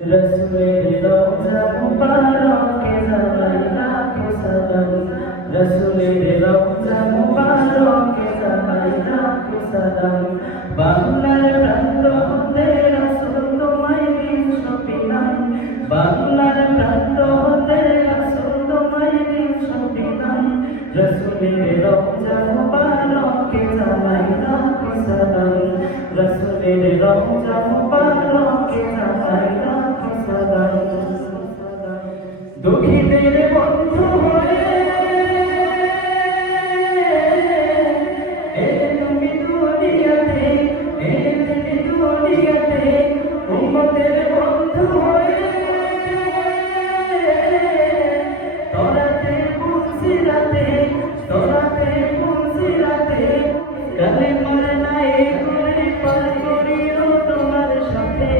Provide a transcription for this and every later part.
रसूले रौज़ा मुबारके जानाई लाखो सालाम रसूले रौज़ा मुबारके जानाई लाखो सालाम বাংলার প্রান্ত হতে রাসূল তোমায় দিনশো বিনাম বাংলার প্রান্ত হতে রাসূল তোমায় দিনশো বিনাম রসুলের রওজা মুবারকে জানাই লাখো সালাম রসুলের রওজা মুবারকে জানাই লাখো সালাম দুঃখীদের বন্ধু হয়ে তুমি দুনিয়াতে উম্মতের বন্ধু হয়ে তোরাতে মুনসিরাতে কালেমার নাই করে পার করিও তোমার সাথে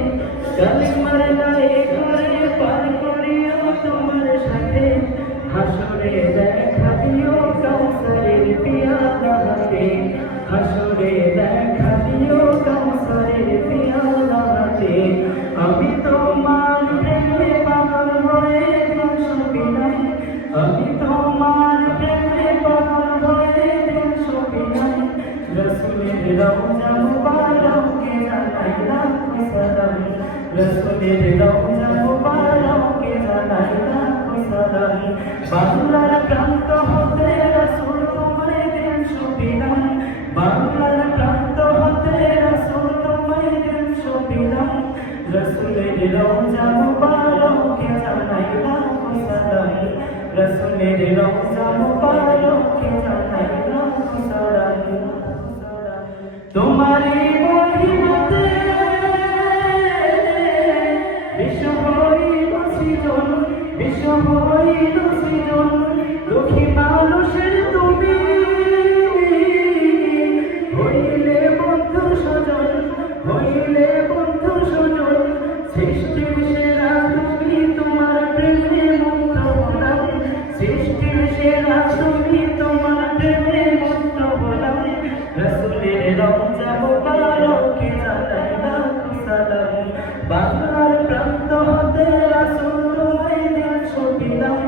কালেমার নাই করে পার করিও তোমার সাথে হাসরে দেখা দিও কাউসারের পিয়ালা হাতে হাসরে দেখা দিও কাউসারের পিয়ালা হাতে আমি তোমার প্রেমে পাগল হয়ে দিনশো বিনাই আমি তোমার প্রেমে পাগল হয়ে দিনশো বিনাই রসুলের রওজা মুবারকে জানাই লাখো সালাম রসুলের রওজা মুবারকে জানাই লাখো সালাম বাংলার প্রান্ত হতে রাসূল তোমায় দিনশো বিনাম বাংলার প্রান্ত হতে রাসূল তোমায় দিনশো বিনাম রসুলের রওজা মুবারকে জানাই লাখো সালাম রসুলের রওজা মুবারকে জানাই লাখো সালাম তোমারি মহিমাতে বিশ্ব হইল সৃজন দুঃখী মানুষের তুমি হইলে বন্ধু সজন সৃষ্টির সেরা তুমি তোমার প্রেমে মুগ্ধ হলাম সৃষ্টির সেরা তুমি তোমার প্রেমে মুগ্ধ হলাম রসুলের রওজা মুবারকে জানাই লাখো সালাম বাংলার প্রান্ত হতে রাসূল তোমায় দিনশো বিনাম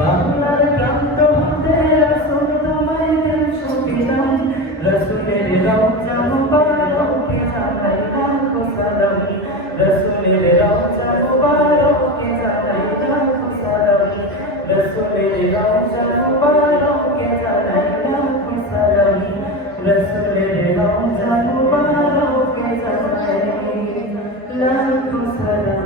বাংলার প্রান্ত হতে রাসূল তোমায় দিনশো বিনাম রসুলের রওজা মুবারকে জানাই লাখো সালাম রসুলের রওজা মুবারকে জানাই লাখো সালাম রসুলের রওজা মুবারকে জানাই লাখো সালাম রসুলের রওজা মুবারকে জানাই লাখো সালাম